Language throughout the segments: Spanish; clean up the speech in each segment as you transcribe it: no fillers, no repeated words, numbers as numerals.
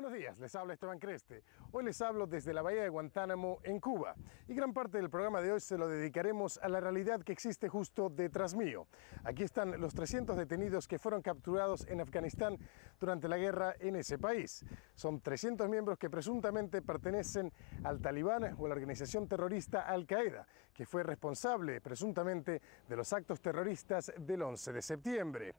Buenos días, les habla Esteban Creste. Hoy les hablo desde la bahía de Guantánamo, en Cuba. Y gran parte del programa de hoy se lo dedicaremos a la realidad que existe justo detrás mío. Aquí están los 300 detenidos que fueron capturados en Afganistán durante la guerra en ese país. Son 300 miembros que presuntamente pertenecen al Talibán o a la organización terrorista Al-Qaeda, que fue responsable presuntamente de los actos terroristas del 11 de septiembre.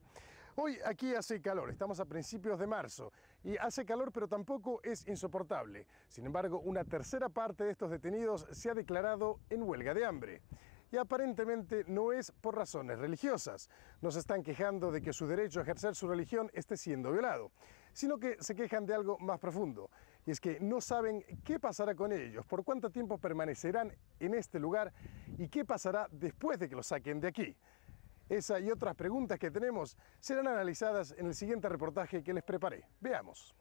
Hoy aquí hace calor, estamos a principios de marzo y hace calor pero tampoco es insoportable. Sin embargo, una tercera parte de estos detenidos se ha declarado en huelga de hambre. Y aparentemente no es por razones religiosas. No se están quejando de que su derecho a ejercer su religión esté siendo violado, sino que se quejan de algo más profundo. Y es que no saben qué pasará con ellos, por cuánto tiempo permanecerán en este lugar y qué pasará después de que los saquen de aquí. Esa y otras preguntas que tenemos serán analizadas en el siguiente reportaje que les preparé. Veamos.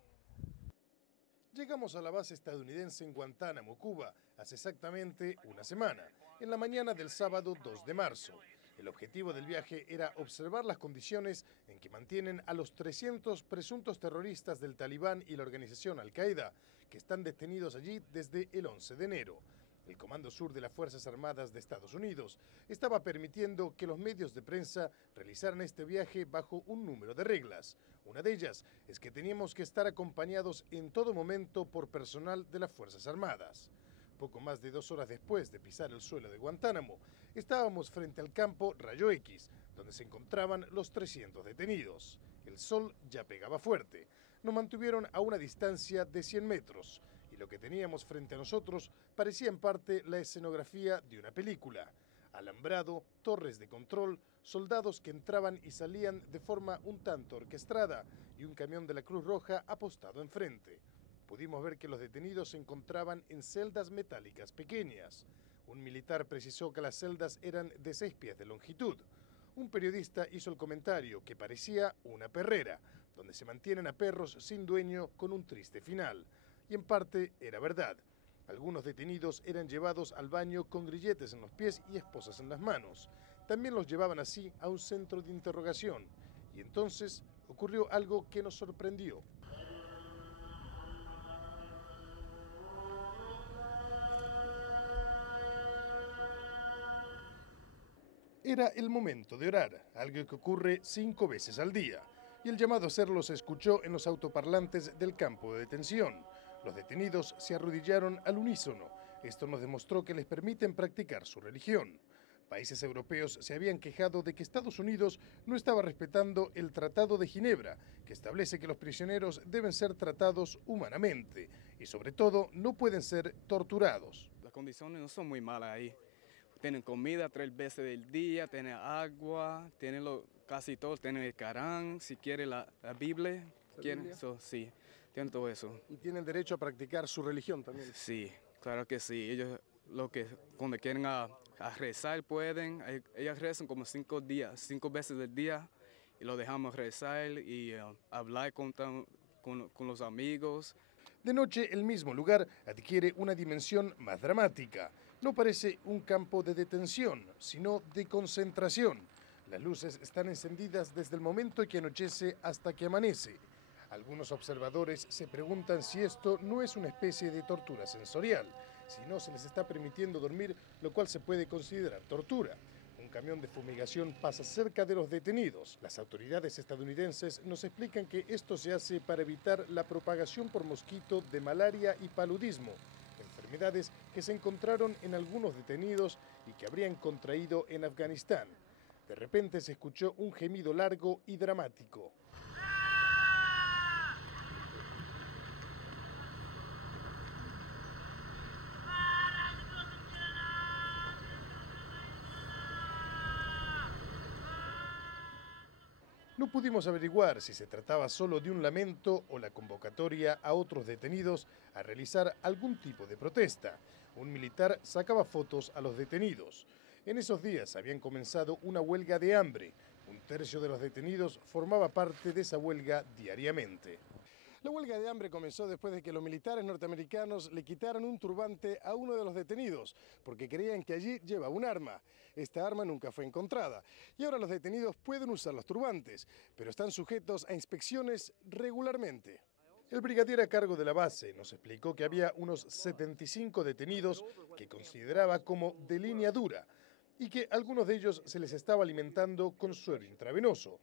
Llegamos a la base estadounidense en Guantánamo, Cuba, hace exactamente una semana, en la mañana del sábado 2 de marzo. El objetivo del viaje era observar las condiciones en que mantienen a los 300 presuntos terroristas del Talibán y la organización Al-Qaeda, que están detenidos allí desde el 11 de enero. El Comando Sur de las Fuerzas Armadas de Estados Unidos estaba permitiendo que los medios de prensa realizaran este viaje bajo un número de reglas. Una de ellas es que teníamos que estar acompañados en todo momento por personal de las Fuerzas Armadas. Poco más de 2 horas después de pisar el suelo de Guantánamo, estábamos frente al campo Rayo X, donde se encontraban los 300 detenidos. El sol ya pegaba fuerte. Nos mantuvieron a una distancia de 100 metros y lo que teníamos frente a nosotros parecía en parte la escenografía de una película. Alambrado, torres de control, soldados que entraban y salían de forma un tanto orquestada y un camión de la Cruz Roja apostado enfrente. Pudimos ver que los detenidos se encontraban en celdas metálicas pequeñas. Un militar precisó que las celdas eran de 6 pies de longitud. Un periodista hizo el comentario que parecía una perrera, donde se mantienen a perros sin dueño con un triste final. Y en parte era verdad. Algunos detenidos eran llevados al baño con grilletes en los pies y esposas en las manos. También los llevaban así a un centro de interrogación. Y entonces ocurrió algo que nos sorprendió. Era el momento de orar, algo que ocurre 5 veces al día, y el llamado a hacerlo se escuchó en los autoparlantes del campo de detención. Los detenidos se arrodillaron al unísono. Esto nos demostró que les permiten practicar su religión. Países europeos se habían quejado de que Estados Unidos no estaba respetando el Tratado de Ginebra, que establece que los prisioneros deben ser tratados humanamente y sobre todo no pueden ser torturados. Las condiciones no son muy malas ahí. Tienen comida 3 veces del día, tienen agua, tienen casi todos, tienen el Corán, si quieren la Biblia, quieren, sí, tienen todo eso. Y tienen derecho a practicar su religión también. Sí, claro que sí. Ellos cuando quieren a rezar pueden. Ellos rezan como 5 veces del día y lo dejamos rezar y hablar con los amigos. De noche, el mismo lugar adquiere una dimensión más dramática. No parece un campo de detención, sino de concentración. Las luces están encendidas desde el momento que anochece hasta que amanece. Algunos observadores se preguntan si esto no es una especie de tortura sensorial, si no se les está permitiendo dormir, lo cual se puede considerar tortura. Un camión de fumigación pasa cerca de los detenidos. Las autoridades estadounidenses nos explican que esto se hace para evitar la propagación por mosquito de malaria y paludismo, enfermedades que se encontraron en algunos detenidos y que habrían contraído en Afganistán. De repente se escuchó un gemido largo y dramático. No pudimos averiguar si se trataba solo de un lamento o la convocatoria a otros detenidos a realizar algún tipo de protesta. Un militar sacaba fotos a los detenidos. En esos días habían comenzado una huelga de hambre. 1/3 de los detenidos formaba parte de esa huelga diariamente. La huelga de hambre comenzó después de que los militares norteamericanos le quitaran un turbante a uno de los detenidos, porque creían que allí llevaba un arma. Esta arma nunca fue encontrada. Y ahora los detenidos pueden usar los turbantes, pero están sujetos a inspecciones regularmente. El brigadier a cargo de la base nos explicó que había unos 75 detenidos que consideraba como de línea dura y que algunos de ellos se les estaba alimentando con suero intravenoso.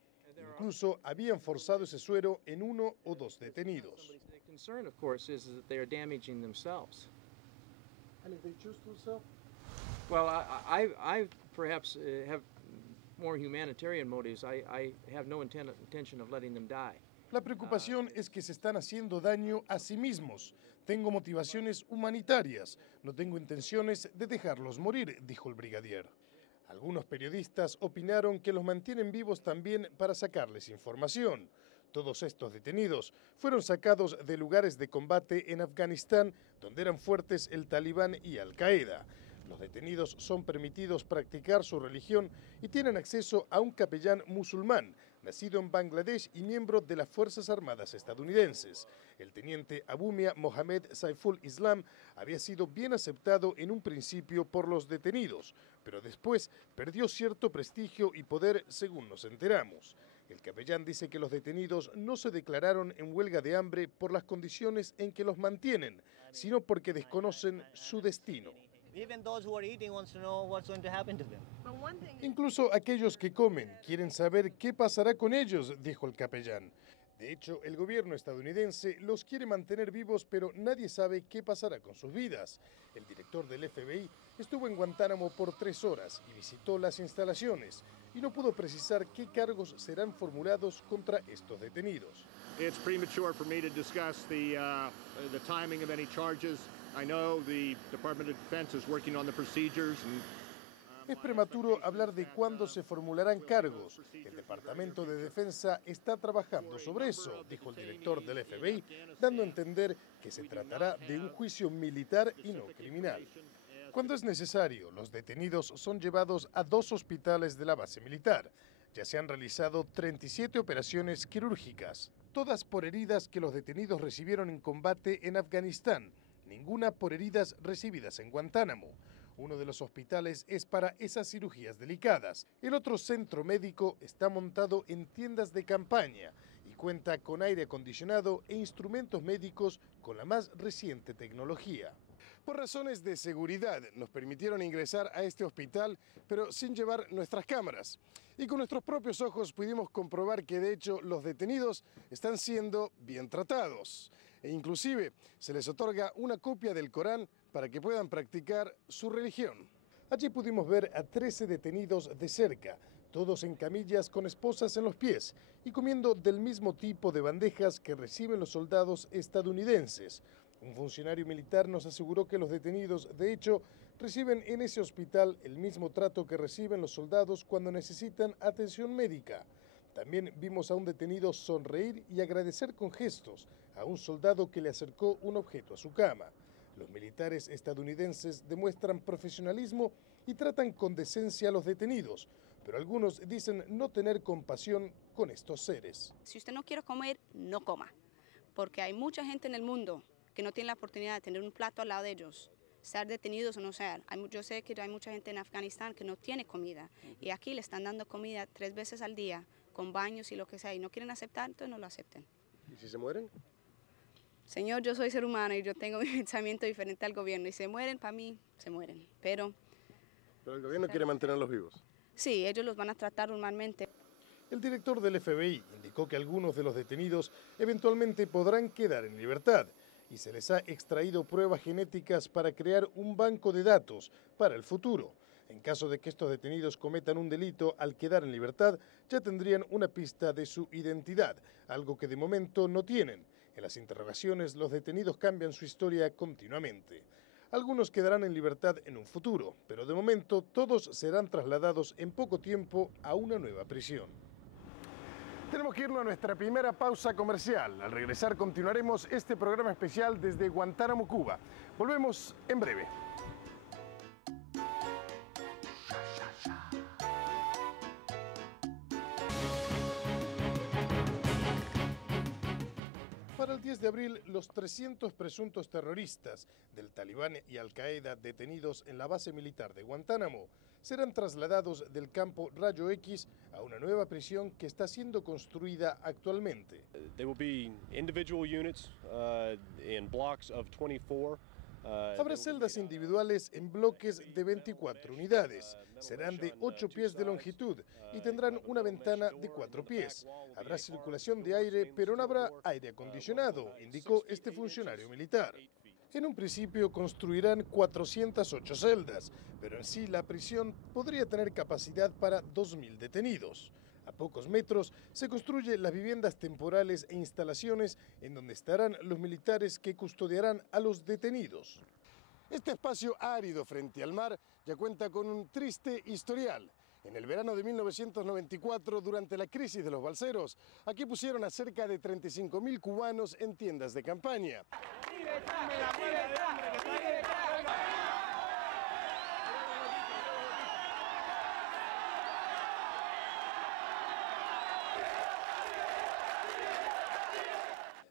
Incluso habían forzado ese suero en uno o dos detenidos. Well, I perhaps have more humanitarian motives. I have no intention of letting them die. La preocupación es que se están haciendo daño a sí mismos. Tengo motivaciones humanitarias. No tengo intenciones de dejarlos morir, dijo el brigadier. Algunos periodistas opinaron que los mantienen vivos también para sacarles información. Todos estos detenidos fueron sacados de lugares de combate en Afganistán, donde eran fuertes el Talibán y Al-Qaeda. Los detenidos son permitidos practicar su religión y tienen acceso a un capellán musulmán, nacido en Bangladesh y miembro de las Fuerzas Armadas estadounidenses. El teniente Abumia Mohamed Saiful Islam había sido bien aceptado en un principio por los detenidos, pero después perdió cierto prestigio y poder, según nos enteramos. El capellán dice que los detenidos no se declararon en huelga de hambre por las condiciones en que los mantienen, sino porque desconocen su destino. Incluso aquellos que comen quieren saber qué pasará con ellos, dijo el capellán. De hecho, el gobierno estadounidense los quiere mantener vivos, pero nadie sabe qué pasará con sus vidas. El director del FBI estuvo en Guantánamo por 3 horas y visitó las instalaciones y no pudo precisar qué cargos serán formulados contra estos detenidos. It's premature for me to discuss the timing of any charges. I know the Department of Defense is working on the procedures. Es prematuro hablar de cuándo se formularán cargos. El Departamento de Defensa está trabajando sobre eso, dijo el director del FBI, dando a entender que se tratará de un juicio militar y no criminal. Cuando es necesario, los detenidos son llevados a 2 hospitales de la base militar. Ya se han realizado 37 operaciones quirúrgicas, todas por heridas que los detenidos recibieron en combate en Afganistán, ninguna por heridas recibidas en Guantánamo. Uno de los hospitales es para esas cirugías delicadas. El otro centro médico está montado en tiendas de campaña y cuenta con aire acondicionado e instrumentos médicos con la más reciente tecnología. Por razones de seguridad nos permitieron ingresar a este hospital, pero sin llevar nuestras cámaras. Y con nuestros propios ojos pudimos comprobar que de hecho los detenidos están siendo bien tratados. E inclusive se les otorga una copia del Corán para que puedan practicar su religión. Allí pudimos ver a 13 detenidos de cerca, todos en camillas con esposas en los pies y comiendo del mismo tipo de bandejas que reciben los soldados estadounidenses. Un funcionario militar nos aseguró que los detenidos, de hecho, reciben en ese hospital el mismo trato que reciben los soldados cuando necesitan atención médica. También vimos a un detenido sonreír y agradecer con gestos a un soldado que le acercó un objeto a su cama. Los militares estadounidenses demuestran profesionalismo y tratan con decencia a los detenidos, pero algunos dicen no tener compasión con estos seres. Si usted no quiere comer, no coma, porque hay mucha gente en el mundo que no tiene la oportunidad de tener un plato al lado de ellos, ser detenidos o no ser. Yo sé que hay mucha gente en Afganistán que no tiene comida y aquí le están dando comida 3 veces al día, con baños y lo que sea, y no quieren aceptar, entonces no lo acepten. ¿Y si se mueren? Señor, yo soy ser humano y yo tengo mi pensamiento diferente al gobierno, y se mueren, para mí, se mueren. Pero el gobierno quiere mantenerlos vivos. Sí, ellos los van a tratar normalmente. El director del FBI indicó que algunos de los detenidos eventualmente podrán quedar en libertad y se les ha extraído pruebas genéticas para crear un banco de datos para el futuro. En caso de que estos detenidos cometan un delito al quedar en libertad, ya tendrían una pista de su identidad, algo que de momento no tienen. En las interrogaciones, los detenidos cambian su historia continuamente. Algunos quedarán en libertad en un futuro, pero de momento todos serán trasladados en poco tiempo a una nueva prisión. Tenemos que irnos a nuestra primera pausa comercial. Al regresar continuaremos este programa especial desde Guantánamo, Cuba. Volvemos en breve. Para el 10 de abril, los 300 presuntos terroristas del Talibán y Al-Qaeda detenidos en la base militar de Guantánamo serán trasladados del campo Rayo X a una nueva prisión que está siendo construida actualmente. They will be individual units in blocks of 24. Habrá celdas individuales en bloques de 24 unidades. Serán de 8 pies de longitud y tendrán una ventana de 4 pies. Habrá circulación de aire, pero no habrá aire acondicionado, indicó este funcionario militar. En un principio construirán 408 celdas, pero en sí la prisión podría tener capacidad para 2.000 detenidos. A pocos metros se construyen las viviendas temporales e instalaciones en donde estarán los militares que custodiarán a los detenidos. Este espacio árido frente al mar ya cuenta con un triste historial. En el verano de 1994, durante la crisis de los balseros, aquí pusieron a cerca de 35.000 cubanos en tiendas de campaña.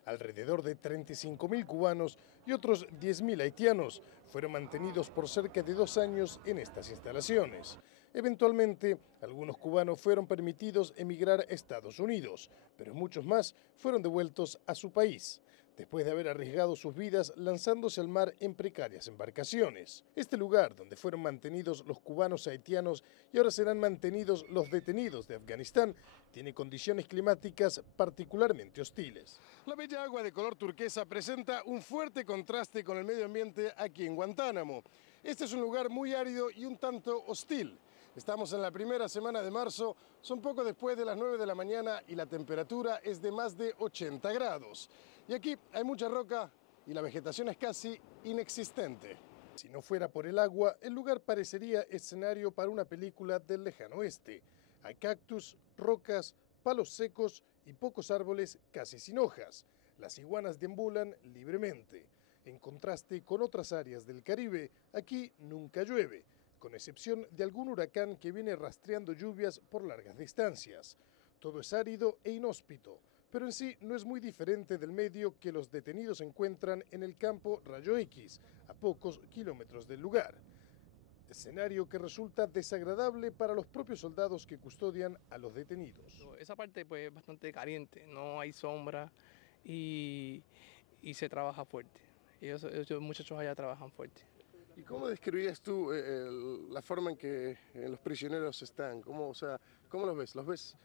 Alrededor de 35.000 cubanos y otros 10.000 haitianos fueron mantenidos por cerca de 2 años en estas instalaciones. Eventualmente, algunos cubanos fueron permitidos emigrar a Estados Unidos, pero muchos más fueron devueltos a su país, después de haber arriesgado sus vidas lanzándose al mar en precarias embarcaciones. Este lugar, donde fueron mantenidos los cubanos haitianos y ahora serán mantenidos los detenidos de Afganistán, tiene condiciones climáticas particularmente hostiles. La bella agua de color turquesa presenta un fuerte contraste con el medio ambiente aquí en Guantánamo. Este es un lugar muy árido y un tanto hostil. Estamos en la primera semana de marzo, son poco después de las 9 de la mañana y la temperatura es de más de 80 grados. Y aquí hay mucha roca y la vegetación es casi inexistente. Si no fuera por el agua, el lugar parecería escenario para una película del lejano oeste. Hay cactus, rocas, palos secos y pocos árboles casi sin hojas. Las iguanas deambulan libremente. En contraste con otras áreas del Caribe, aquí nunca llueve, con excepción de algún huracán que viene rastreando lluvias por largas distancias. Todo es árido e inhóspito, pero en sí no es muy diferente del medio que los detenidos encuentran en el campo Rayo X, a pocos kilómetros del lugar. Escenario que resulta desagradable para los propios soldados que custodian a los detenidos. Esa parte pues es bastante caliente, no hay sombra y se trabaja fuerte. Esos muchachos allá trabajan fuerte. ¿Y cómo describirías tú la forma en que los prisioneros están? ¿Cómo los ves? ¿Los ves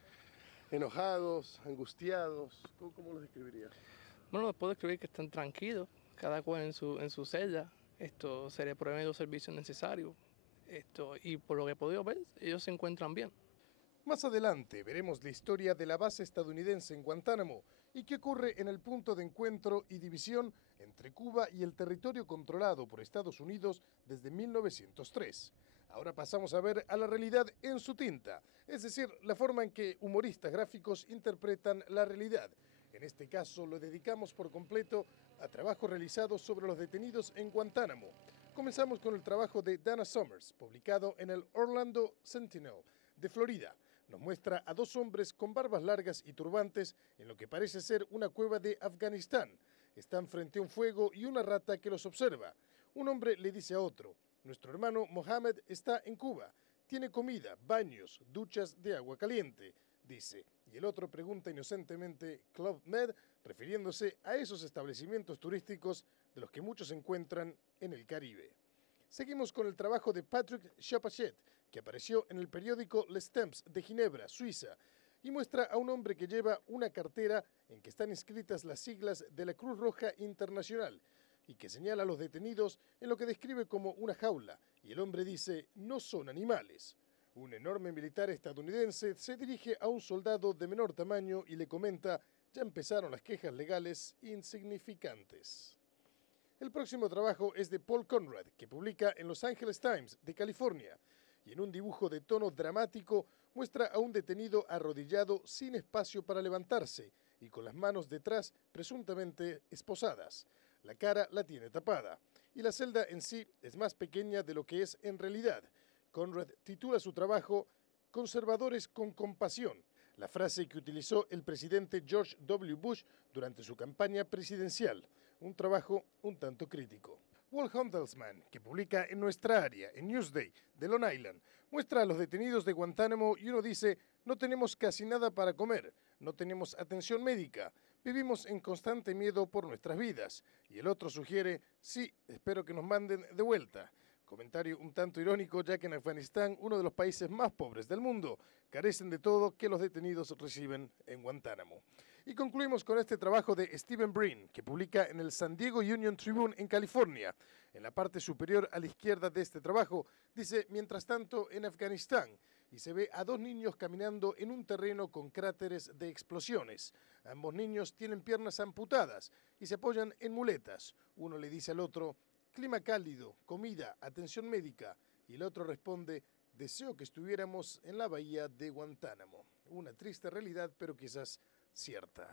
enojados, angustiados? ¿Cómo los describirías? Bueno, los puedo describir que están tranquilos, cada cual en su celda. Se les proveen los servicios necesarios. Y por lo que he podido ver, ellos se encuentran bien. Más adelante veremos la historia de la base estadounidense en Guantánamo y qué ocurre en el punto de encuentro y división entre Cuba y el territorio controlado por Estados Unidos desde 1903. Ahora pasamos a ver a la realidad en su tinta, es decir, la forma en que humoristas gráficos interpretan la realidad. En este caso lo dedicamos por completo a trabajos realizados sobre los detenidos en Guantánamo. Comenzamos con el trabajo de Dana Summers, publicado en el Orlando Sentinel de Florida. Nos muestra a 2 hombres con barbas largas y turbantes en lo que parece ser una cueva de Afganistán. Están frente a un fuego y una rata que los observa. Un hombre le dice a otro: nuestro hermano Mohammed está en Cuba. Tiene comida, baños, duchas de agua caliente, dice. Y el otro pregunta inocentemente Club Med, refiriéndose a esos establecimientos turísticos de los que muchos se encuentran en el Caribe. Seguimos con el trabajo de Patrick Chapachet, que apareció en el periódico Les Temps de Ginebra, Suiza, y muestra a un hombre que lleva una cartera en que están inscritas las siglas de la Cruz Roja Internacional y que señala a los detenidos en lo que describe como una jaula, y el hombre dice: no son animales. Un enorme militar estadounidense se dirige a un soldado de menor tamaño y le comenta: ya empezaron las quejas legales insignificantes. El próximo trabajo es de Paul Conrad, que publica en Los Angeles Times de California, y en un dibujo de tono dramático muestra a un detenido arrodillado sin espacio para levantarse y con las manos detrás presuntamente esposadas. La cara la tiene tapada y la celda en sí es más pequeña de lo que es en realidad. Conrad titula su trabajo Conservadores con compasión, la frase que utilizó el presidente George W. Bush durante su campaña presidencial. Un trabajo un tanto crítico. Walt Handelsman, que publica en nuestra área, en Newsday, de Long Island, muestra a los detenidos de Guantánamo y uno dice: no tenemos casi nada para comer, no tenemos atención médica, vivimos en constante miedo por nuestras vidas. Y el otro sugiere: sí, espero que nos manden de vuelta. Comentario un tanto irónico, ya que en Afganistán, uno de los países más pobres del mundo, carecen de todo que los detenidos reciben en Guantánamo. Y concluimos con este trabajo de Stephen Breen, que publica en el San Diego Union Tribune en California. En la parte superior a la izquierda de este trabajo dice: mientras tanto en Afganistán, y se ve a dos niños caminando en un terreno con cráteres de explosiones. Ambos niños tienen piernas amputadas y se apoyan en muletas. Uno le dice al otro: clima cálido, comida, atención médica. Y el otro responde: deseo que estuviéramos en la bahía de Guantánamo. Una triste realidad, pero quizás cierta.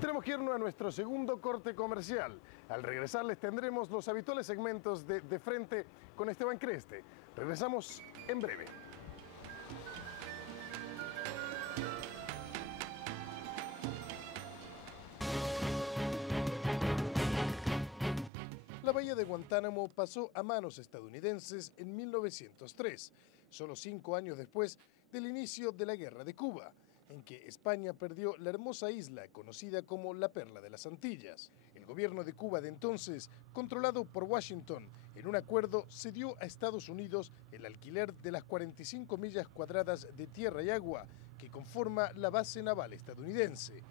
Tenemos que irnos a nuestro segundo corte comercial. Al regresar les tendremos los habituales segmentos de Frente con Esteban Creste. Regresamos en breve. La bahía de Guantánamo pasó a manos estadounidenses en 1903, solo 5 años después del inicio de la Guerra de Cuba, en que España perdió la hermosa isla conocida como la Perla de las Antillas. El gobierno de Cuba de entonces, controlado por Washington, en un acuerdo cedió a Estados Unidos el alquiler de las 45 millas cuadradas de tierra y agua que conforma la base naval estadounidense.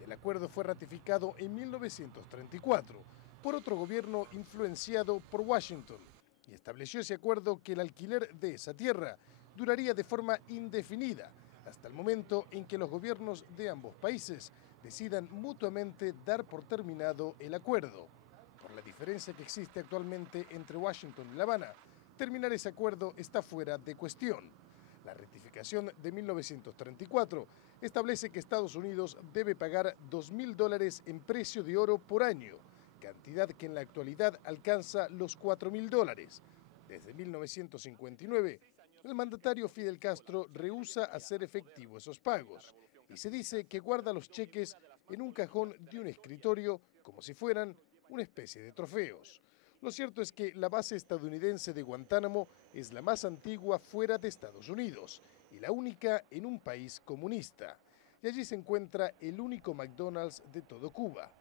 El acuerdo fue ratificado en 1934 por otro gobierno influenciado por Washington y estableció ese acuerdo que el alquiler de esa tierra duraría de forma indefinida hasta el momento en que los gobiernos de ambos países decidan mutuamente dar por terminado el acuerdo. Por la diferencia que existe actualmente entre Washington y La Habana, terminar ese acuerdo está fuera de cuestión. La rectificación de 1934 establece que Estados Unidos debe pagar $2.000 en precio de oro por año, cantidad que en la actualidad alcanza los $4.000. Desde 1959, el mandatario Fidel Castro rehúsa hacer efectivo esos pagos y se dice que guarda los cheques en un cajón de un escritorio como si fueran una especie de trofeos. Lo cierto es que la base estadounidense de Guantánamo es la más antigua fuera de Estados Unidos y la única en un país comunista. Y allí se encuentra el único McDonald's de todo Cuba,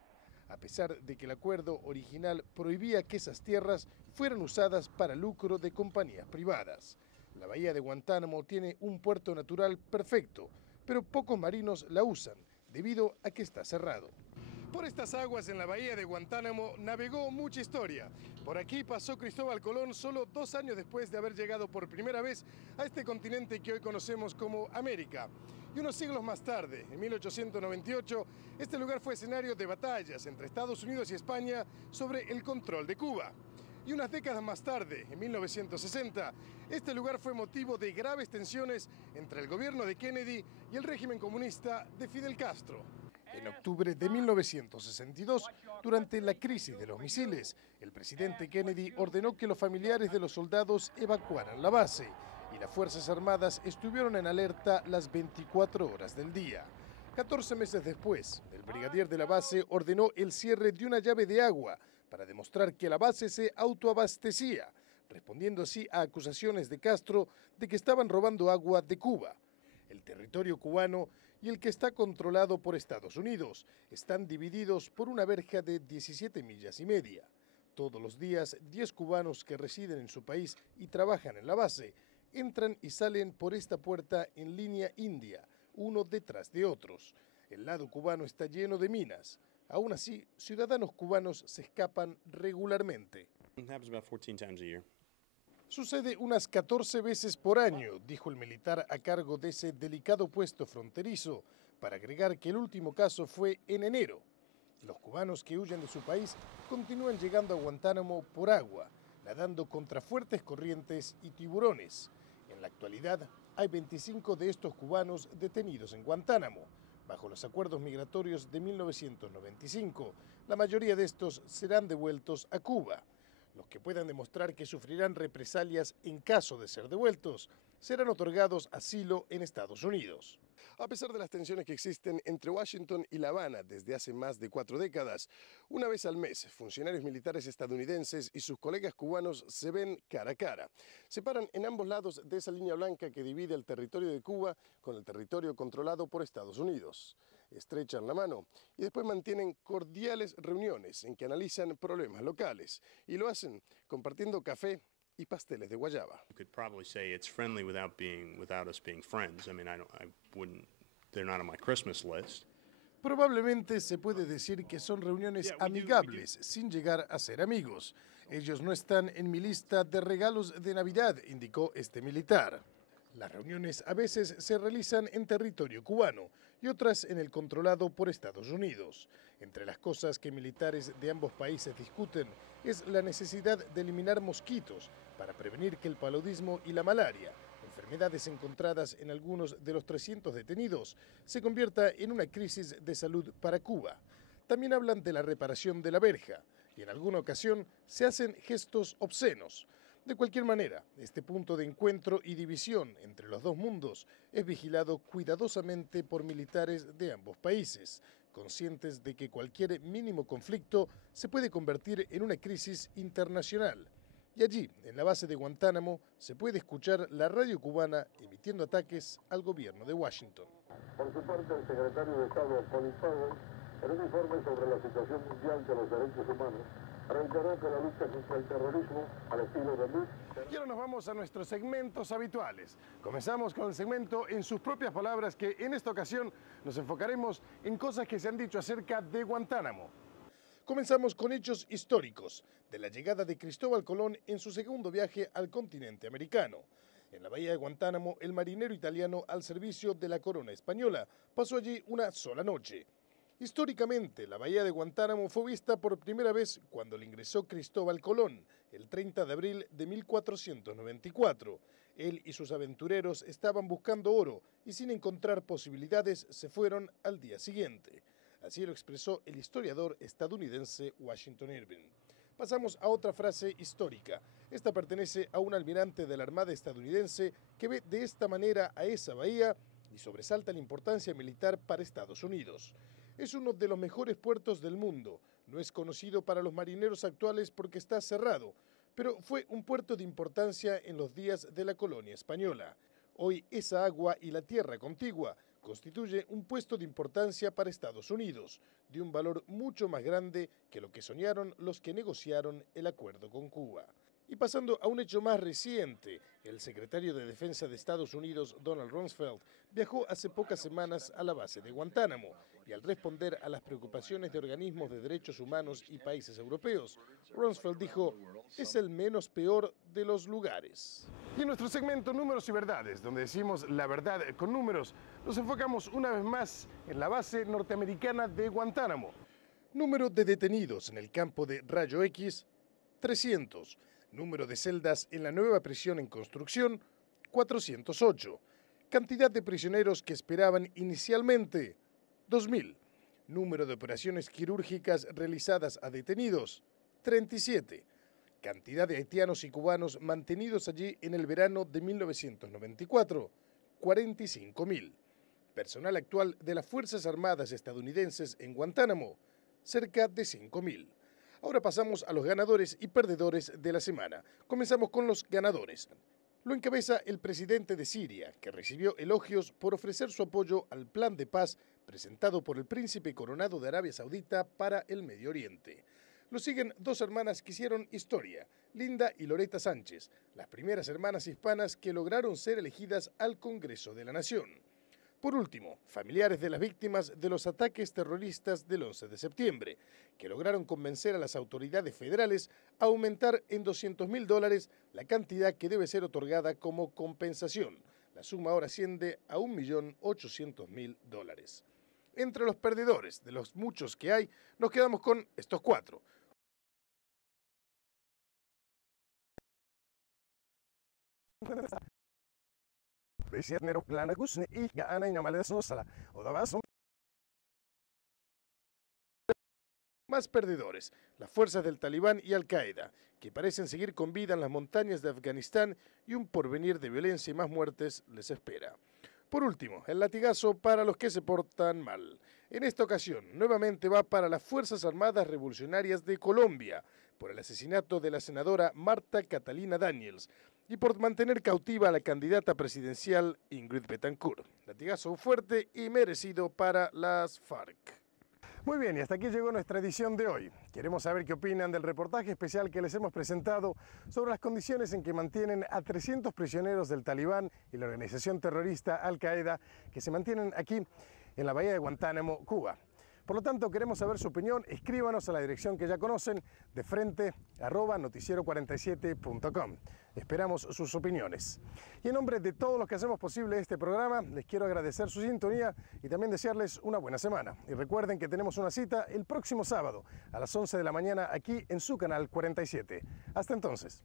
a pesar de que el acuerdo original prohibía que esas tierras fueran usadas para lucro de compañías privadas. La bahía de Guantánamo tiene un puerto natural perfecto, pero pocos marinos la usan, debido a que está cerrado. Por estas aguas en la bahía de Guantánamo navegó mucha historia. Por aquí pasó Cristóbal Colón solo 2 años después de haber llegado por primera vez a este continente que hoy conocemos como América. Y unos siglos más tarde, en 1898, este lugar fue escenario de batallas entre Estados Unidos y España sobre el control de Cuba. Y unas décadas más tarde, en 1960, este lugar fue motivo de graves tensiones entre el gobierno de Kennedy y el régimen comunista de Fidel Castro. En octubre de 1962, durante la crisis de los misiles, el presidente Kennedy ordenó que los familiares de los soldados evacuaran la base y las Fuerzas Armadas estuvieron en alerta las 24 horas del día. 14 meses después, el brigadier de la base ordenó el cierre de una llave de agua para demostrar que la base se autoabastecía, respondiendo así a acusaciones de Castro de que estaban robando agua de Cuba. El territorio cubano y el que está controlado por Estados Unidos están divididos por una verja de 17 millas y media. Todos los días, 10 cubanos que residen en su país y trabajan en la base entran y salen por esta puerta en línea india, uno detrás de otros. El lado cubano está lleno de minas. Aún así, ciudadanos cubanos se escapan regularmente. Sucede unas 14 veces por año, dijo el militar a cargo de ese delicado puesto fronterizo, para agregar que el último caso fue en enero. Los cubanos que huyen de su país continúan llegando a Guantánamo por agua, nadando contra fuertes corrientes y tiburones. En la actualidad, hay 25 de estos cubanos detenidos en Guantánamo. Bajo los acuerdos migratorios de 1995, la mayoría de estos serán devueltos a Cuba. Los que puedan demostrar que sufrirán represalias en caso de ser devueltos serán otorgados asilo en Estados Unidos. A pesar de las tensiones que existen entre Washington y La Habana desde hace más de 4 décadas, una vez al mes, funcionarios militares estadounidenses y sus colegas cubanos se ven cara a cara. Se paran en ambos lados de esa línea blanca que divide el territorio de Cuba con el territorio controlado por Estados Unidos. Estrechan la mano y después mantienen cordiales reuniones en que analizan problemas locales y lo hacen compartiendo café y pasteles de guayaba. You could probably say it's friendly without us being friends. I mean, they're not on my Christmas list. Probablemente se puede decir que son reuniones amigables, sin llegar a ser amigos. Ellos no están en mi lista de regalos de Navidad, indicó este militar. Las reuniones a veces se realizan en territorio cubano y otras en el controlado por Estados Unidos. Entre las cosas que militares de ambos países discuten es la necesidad de eliminar mosquitos para prevenir que el paludismo y la malaria, enfermedades encontradas en algunos de los 300 detenidos, se convierta en una crisis de salud para Cuba. También hablan de la reparación de la verja y en alguna ocasión se hacen gestos obscenos. De cualquier manera, este punto de encuentro y división entre los dos mundos es vigilado cuidadosamente por militares de ambos países, conscientes de que cualquier mínimo conflicto se puede convertir en una crisis internacional. Y allí, en la base de Guantánamo, se puede escuchar la radio cubana emitiendo ataques al gobierno de Washington. Por su parte, el secretario de Estado, Colin Powell, en un informe sobre la situación mundial de los derechos humanos, reiteró que la lucha contra el terrorismo, al estilo de Bush... Y ahora nos vamos a nuestros segmentos habituales. Comenzamos con el segmento En sus propias palabras, que en esta ocasión nos enfocaremos en cosas que se han dicho acerca de Guantánamo. Comenzamos con hechos históricos de la llegada de Cristóbal Colón en su segundo viaje al continente americano. En la bahía de Guantánamo, el marinero italiano al servicio de la corona española pasó allí una sola noche. Históricamente, la bahía de Guantánamo fue vista por primera vez cuando le ingresó Cristóbal Colón, el 30 de abril de 1494. Él y sus aventureros estaban buscando oro y sin encontrar posibilidades se fueron al día siguiente. Así lo expresó el historiador estadounidense Washington Irving. Pasamos a otra frase histórica. Esta pertenece a un almirante de la Armada estadounidense que ve de esta manera a esa bahía y sobresalta la importancia militar para Estados Unidos. Es uno de los mejores puertos del mundo. No es conocido para los marineros actuales porque está cerrado, pero fue un puerto de importancia en los días de la colonia española. Hoy esa agua y la tierra contigua constituye un puesto de importancia para Estados Unidos, de un valor mucho más grande que lo que soñaron los que negociaron el acuerdo con Cuba. Y pasando a un hecho más reciente, el secretario de Defensa de Estados Unidos, Donald Rumsfeld, viajó hace pocas semanas a la base de Guantánamo y al responder a las preocupaciones de organismos de derechos humanos y países europeos, Rumsfeld dijo, es el menos peor de los lugares. Y en nuestro segmento Números y Verdades, donde decimos la verdad con números, nos enfocamos una vez más en la base norteamericana de Guantánamo. Número de detenidos en el campo de Rayo X, 300. Número de celdas en la nueva prisión en construcción, 408. Cantidad de prisioneros que esperaban inicialmente, 2.000. Número de operaciones quirúrgicas realizadas a detenidos, 37. Cantidad de haitianos y cubanos mantenidos allí en el verano de 1994, 45.000. Personal actual de las Fuerzas Armadas estadounidenses en Guantánamo, cerca de 5.000. Ahora pasamos a los ganadores y perdedores de la semana. Comenzamos con los ganadores. Lo encabeza el presidente de Siria, que recibió elogios por ofrecer su apoyo al plan de paz presentado por el príncipe coronado de Arabia Saudita para el Medio Oriente. Lo siguen dos hermanas que hicieron historia, Linda y Loretta Sánchez, las primeras hermanas hispanas que lograron ser elegidas al Congreso de la Nación. Por último, familiares de las víctimas de los ataques terroristas del 11 de septiembre, que lograron convencer a las autoridades federales a aumentar en $200.000 la cantidad que debe ser otorgada como compensación. La suma ahora asciende a $1.800.000. Entre los perdedores, de los muchos que hay, nos quedamos con estos cuatro. Más perdedores, las fuerzas del Talibán y Al-Qaeda, que parecen seguir con vida en las montañas de Afganistán y un porvenir de violencia y más muertes les espera. Por último, el latigazo para los que se portan mal. En esta ocasión, nuevamente va para las Fuerzas Armadas Revolucionarias de Colombia, por el asesinato de la senadora Marta Catalina Daniels y por mantener cautiva a la candidata presidencial Ingrid Betancourt. Latigazo fuerte y merecido para las FARC. Muy bien, y hasta aquí llegó nuestra edición de hoy. Queremos saber qué opinan del reportaje especial que les hemos presentado sobre las condiciones en que mantienen a 300 prisioneros del Talibán y la organización terrorista Al-Qaeda que se mantienen aquí en la bahía de Guantánamo, Cuba. Por lo tanto, queremos saber su opinión. Escríbanos a la dirección que ya conocen, defrente@noticiero47.com. Esperamos sus opiniones. Y en nombre de todos los que hacemos posible este programa, les quiero agradecer su sintonía y también desearles una buena semana. Y recuerden que tenemos una cita el próximo sábado a las 11 de la mañana aquí en su canal 47. Hasta entonces.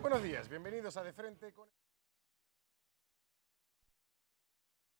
Buenos días, bienvenidos a De Frente con...